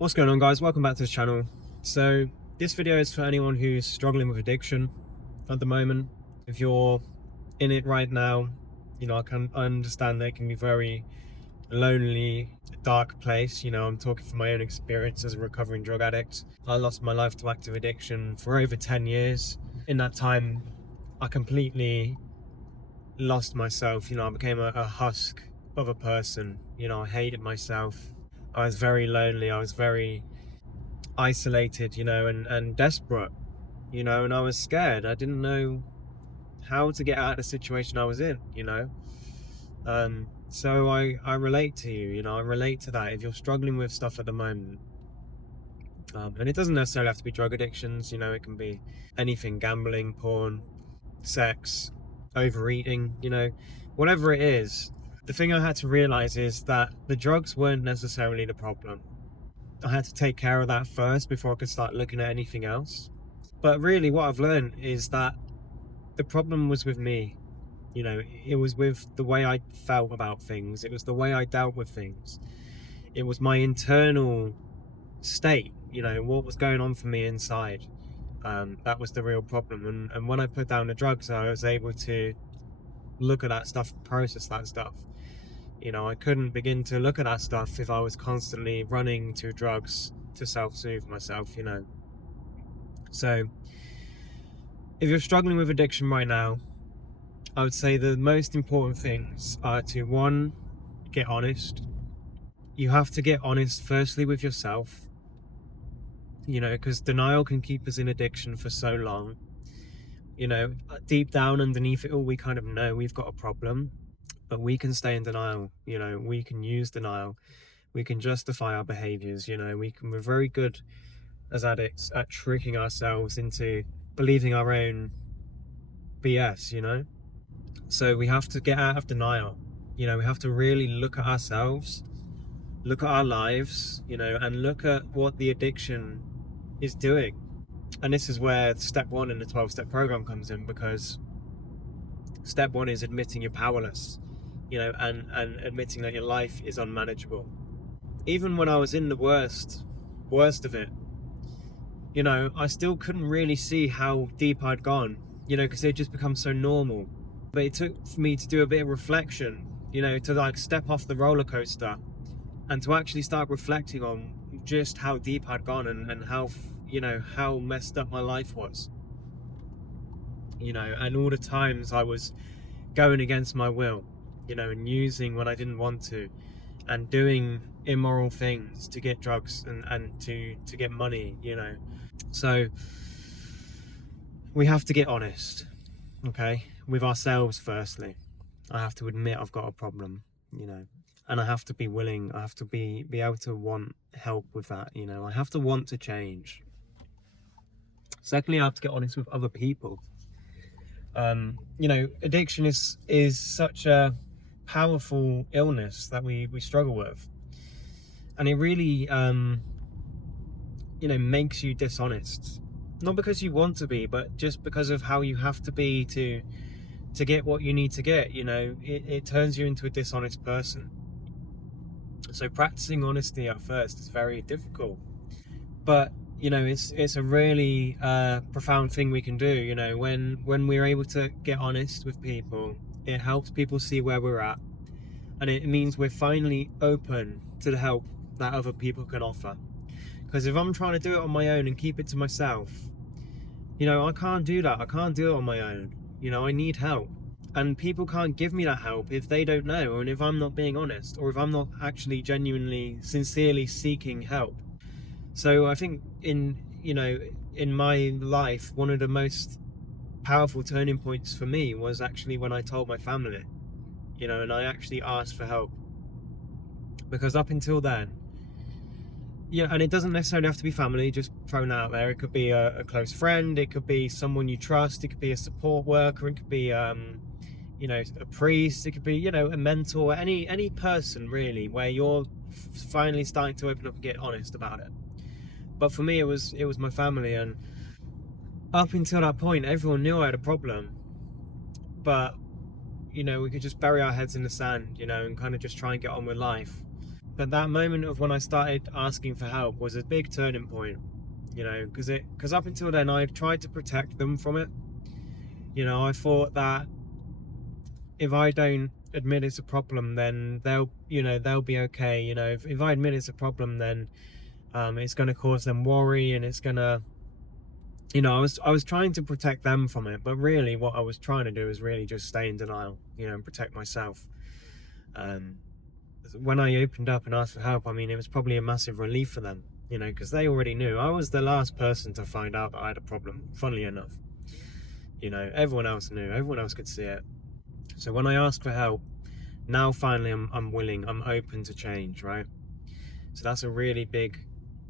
What's going on, guys? Welcome back to the channel. So this video is for anyone who's struggling with addiction at the moment. If you're in it right now, I understand that it can be very lonely, dark place. I'm talking from my own experience as a recovering drug addict. I lost my life to active addiction for over 10 years. In that time, I completely lost myself. I became a husk of a person. I hated myself. I was very lonely. I was very isolated, and desperate, and I was scared. I didn't know how to get out of the situation I was in. So I relate to you. I relate to that. If you're struggling with stuff at the moment, and it doesn't necessarily have to be drug addictions, it can be anything: gambling, porn, sex, overeating, whatever it is. The thing I had to realize is that the drugs weren't necessarily the problem. I had to take care of that first before I could start looking at anything else. But really what I've learned is that the problem was with me. It was with the way I felt about things. It was the way I dealt with things. It was my internal state, what was going on for me inside. That was the real problem. And when I put down the drugs, I was able to look at that stuff, process that stuff. I couldn't begin to look at that stuff if I was constantly running to drugs to self-soothe myself, So if you're struggling with addiction right now, I would say the most important things are to, one, get honest. You have to get honest firstly with yourself, because denial can keep us in addiction for so long. Deep down underneath it all, we kind of know we've got a problem, but we can stay in denial. We can use denial. We can justify our behaviors. We're very good as addicts at tricking ourselves into believing our own BS, So we have to get out of denial. We have to really look at ourselves, look at our lives, and look at what the addiction is doing. And this is where step one in the 12-step program comes in, because step one is admitting you're powerless, and admitting that your life is unmanageable. Even when I was in the worst of it, I still couldn't really see how deep I'd gone, because it just become so normal. But it took for me to do a bit of reflection, to step off the roller coaster and to actually start reflecting on just how deep I'd gone and how messed up my life was. And all the times I was going against my will, and using what I didn't want to, and doing immoral things to get drugs and to get money, So we have to get honest, okay, with ourselves firstly. I have to admit I've got a problem, and I have to be willing, I have to be able to want help with that, I have to want to change. Secondly, I have to get honest with other people. Addiction is such a powerful illness that we struggle with, and it really makes you dishonest, not because you want to be, but just because of how you have to be to get what you need to get. It turns you into a dishonest person. So practicing honesty at first is very difficult, but it's a really profound thing we can do. When we're able to get honest with people, it helps people see where we're at, and it means we're finally open to the help that other people can offer. Because if I'm trying to do it on my own and keep it to myself, I can't do that. I can't do it on my own. I need help, and people can't give me that help if they don't know, and if I'm not being honest, or if I'm not actually genuinely, sincerely seeking help. So I think in my life, one of the most powerful turning points for me was actually when I told my family, and I actually asked for help. Because up until then, and it doesn't necessarily have to be family, just thrown out there. It could be a close friend, it could be someone you trust, it could be a support worker, it could be a priest, it could be a mentor, any person really, where you're finally starting to open up and get honest about it. But for me, it was my family, and up until that point, everyone knew I had a problem. But we could just bury our heads in the sand, and kind of just try and get on with life. But that moment of when I started asking for help was a big turning point, because up until then I tried to protect them from it. I thought that if I don't admit it's a problem, then they'll be okay. If I admit it's a problem, then it's going to cause them worry, and it's going to, I was trying to protect them from it, but really what I was trying to do is really just stay in denial, and protect myself. Um, when I opened up and asked for help, I mean, it was probably a massive relief for them, because they already knew. I was the last person to find out that I had a problem, funnily enough. Everyone else knew, everyone else could see it. So when I asked for help, now finally I'm willing, I'm open to change, right? So that's a really big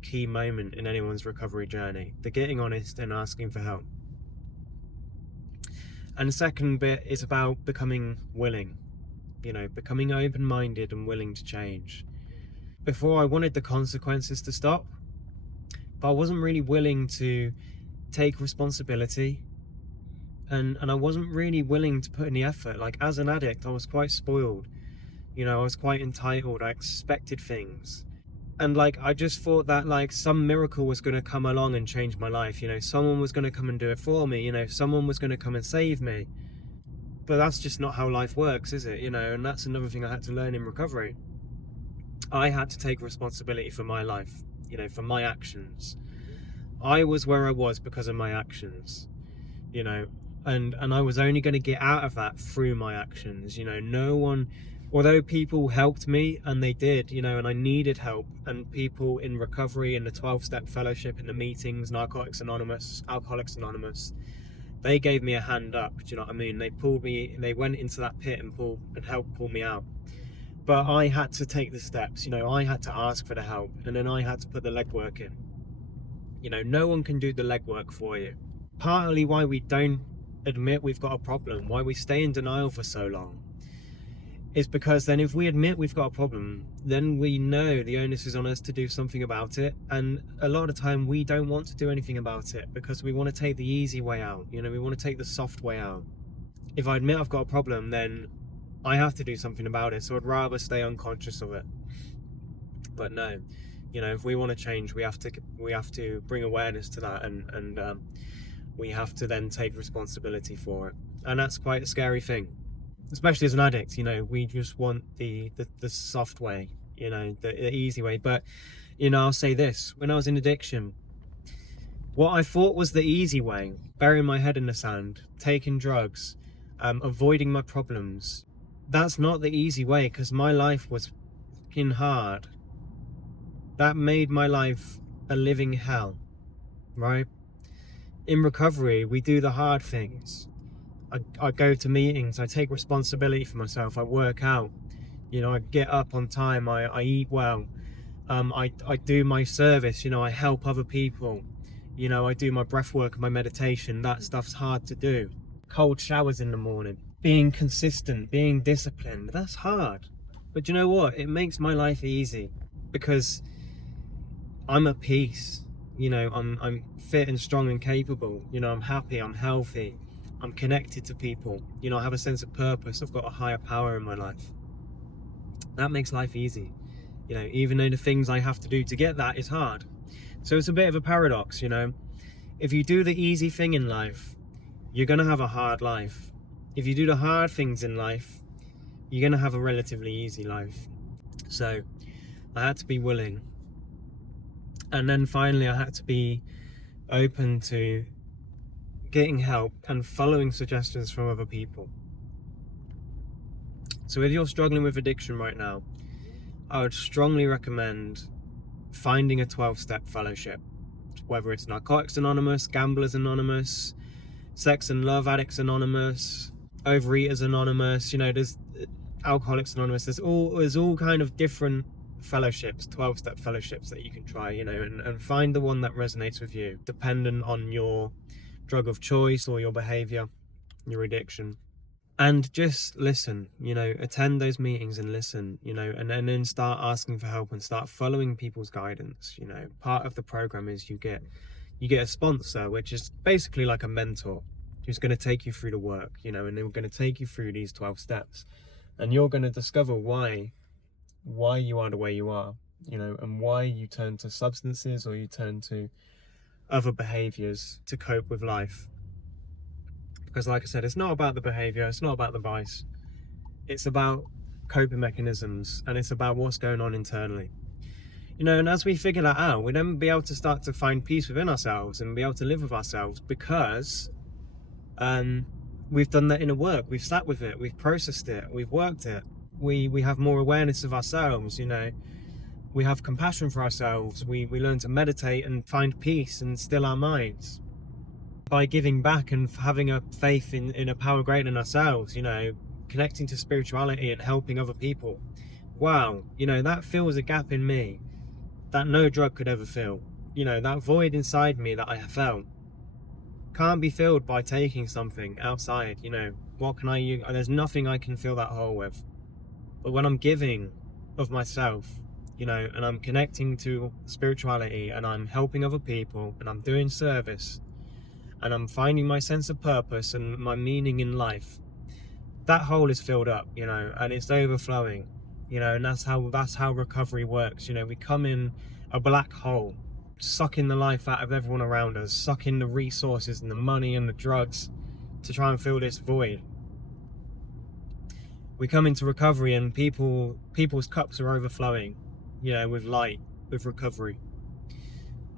key moment in anyone's recovery journey, the getting honest and asking for help. And the second bit is about becoming willing, becoming open-minded and willing to change. Before, I wanted the consequences to stop, but I wasn't really willing to take responsibility, and I wasn't really willing to put in the effort. Like, as an addict, I was quite spoiled. I was quite entitled. I expected things. And I just thought that some miracle was going to come along and change my life. Someone was going to come and do it for me. Someone was going to come and save me. But that's just not how life works, is it? And that's another thing I had to learn in recovery. I had to take responsibility for my life, for my actions. I was where I was because of my actions, and I was only going to get out of that through my actions. No one, although people helped me, and they did, and I needed help, and people in recovery, in the 12-step fellowship, in the meetings, Narcotics Anonymous, Alcoholics Anonymous, they gave me a hand up. Do you know what I mean? They pulled me, they went into that pit and helped pull me out. But I had to take the steps. I had to ask for the help, and then I had to put the legwork in. No one can do the legwork for you. Partly why we don't admit we've got a problem, why we stay in denial for so long, is because then if we admit we've got a problem, then we know the onus is on us to do something about it. And a lot of the time we don't want to do anything about it because we want to take the easy way out. We want to take the soft way out. If I admit I've got a problem, then I have to do something about it. So I'd rather stay unconscious of it. But no, if we want to change, we have to bring awareness to that, and we have to then take responsibility for it. And that's quite a scary thing, especially as an addict. We just want the soft way, the easy way. But I'll say this: when I was in addiction, what I thought was the easy way, burying my head in the sand, taking drugs, avoiding my problems, that's not the easy way, because my life was fucking hard. That made my life a living hell, right? In recovery, we do the hard things. I go to meetings, I take responsibility for myself, I work out, I get up on time, I eat well, I do my service, I help other people, I do my breath work and my meditation. That stuff's hard to do. Cold showers in the morning, being consistent, being disciplined, that's hard. But you know what? It makes my life easy, because I'm at peace. I'm fit and strong and capable. I'm happy, I'm healthy, I'm connected to people. I have a sense of purpose. I've got a higher power in my life. That makes life easy. Even though the things I have to do to get that is hard. So it's a bit of a paradox. If you do the easy thing in life, you're going to have a hard life. If you do the hard things in life, you're going to have a relatively easy life. So I had to be willing. And then finally, I had to be open to getting help and following suggestions from other people. So if you're struggling with addiction right now, I would strongly recommend finding a 12-step fellowship, whether it's Narcotics Anonymous, Gamblers Anonymous, Sex and Love Addicts Anonymous, Overeaters Anonymous. There's Alcoholics Anonymous. There's all kind of different fellowships, 12-step fellowships that you can try, and find the one that resonates with you, dependent on your drug of choice or your behavior, your addiction. And just listen, attend those meetings and listen, and then start asking for help and start following people's guidance. Part of the program is you get a sponsor, which is basically like a mentor, who's going to take you through the work, and they're going to take you through these 12 steps, and you're going to discover why why you are the way you are, and why you turn to substances or you turn to other behaviors to cope with life. Because like I said, it's not about the behavior, it's not about the vice, it's about coping mechanisms, and it's about what's going on internally. And as we figure that out, we'll then be able to start to find peace within ourselves and be able to live with ourselves, because we've done that inner work. We've sat with it, we've processed it, we've worked it. We have more awareness of ourselves, we have compassion for ourselves. We learn to meditate and find peace and still our minds by giving back and having a faith in a power greater than ourselves, connecting to spirituality and helping other people. Wow, that fills a gap in me that no drug could ever fill. That void inside me that I have felt can't be filled by taking something outside. What can I use? There's nothing I can fill that hole with. But when I'm giving of myself, and I'm connecting to spirituality, and I'm helping other people, and I'm doing service, and I'm finding my sense of purpose and my meaning in life, that hole is filled up, and it's overflowing, and that's how recovery works. We come in a black hole, sucking the life out of everyone around us, sucking the resources and the money and the drugs to try and fill this void. We come into recovery and people's cups are overflowing, with light, with recovery.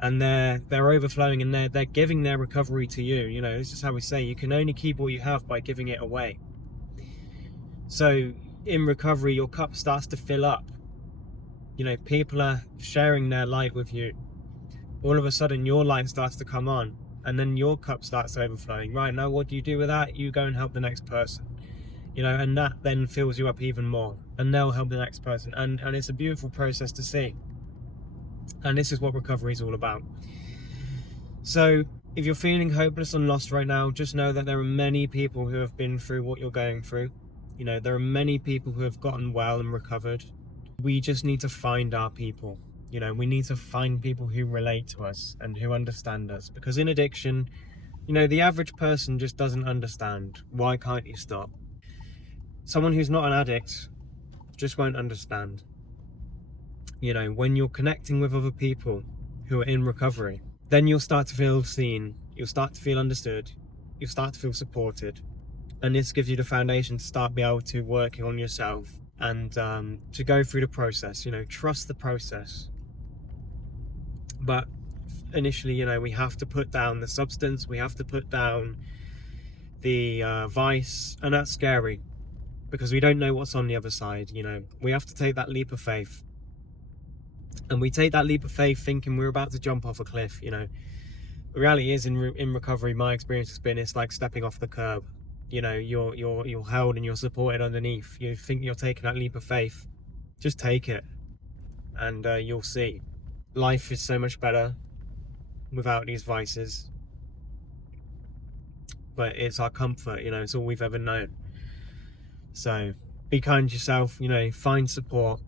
And they're overflowing, and they're giving their recovery to you. This is how we say you can only keep what you have by giving it away. So in recovery, your cup starts to fill up. People are sharing their light with you. All of a sudden your light starts to come on, and then your cup starts overflowing. Right, now what do you do with that? You go and help the next person. And that then fills you up even more, and they'll help the next person, and it's a beautiful process to see. And this is what recovery is all about. So if you're feeling hopeless and lost right now, just know that there are many people who have been through what you're going through. There are many people who have gotten well and recovered. We just need to find our people. We need to find people who relate to us and who understand us, because in addiction, the average person just doesn't understand. Why can't you stop? Someone who's not an addict just won't understand. When you're connecting with other people who are in recovery, then you'll start to feel seen, you'll start to feel understood, you'll start to feel supported. And this gives you the foundation to start being able to working on yourself and to go through the process, trust the process. But initially, we have to put down the substance, we have to put down the vice, and that's scary because we don't know what's on the other side. We have to take that leap of faith. And we take that leap of faith thinking we're about to jump off a cliff. The reality is, in recovery, my experience has been, it's like stepping off the curb. You're held and you're supported underneath. You think you're taking that leap of faith, just take it, and you'll see life is so much better without these vices. But it's our comfort, it's all we've ever known. So be kind to yourself, find support,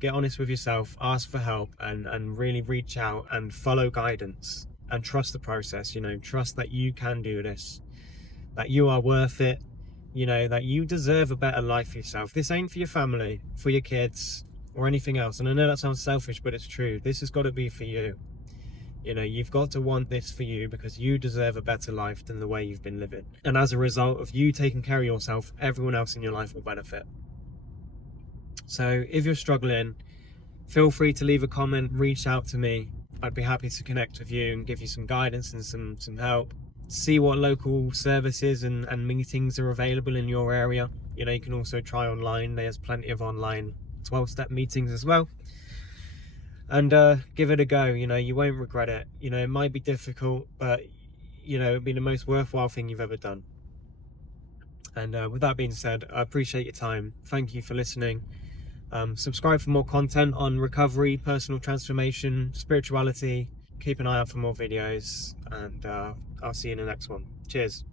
get honest with yourself, ask for help, and really reach out and follow guidance, and trust the process. Trust that you can do this, that you are worth it, that you deserve a better life for yourself. This ain't for your family, for your kids, or anything else. And I know that sounds selfish, but it's true. This has got to be for you. You've got to want this for you, because you deserve a better life than the way you've been living. And as a result of you taking care of yourself, everyone else in your life will benefit. So if you're struggling, feel free to leave a comment, reach out to me. I'd be happy to connect with you and give you some guidance and some help. See what local services and meetings are available in your area. You can also try online. There's plenty of online 12-step meetings as well. And give it a go. You won't regret it. It might be difficult, but it'll be the most worthwhile thing you've ever done. And with that being said, I appreciate your time. Thank you for listening. Subscribe for more content on recovery, personal transformation, spirituality. Keep an eye out for more videos, and I'll see you in the next one. Cheers.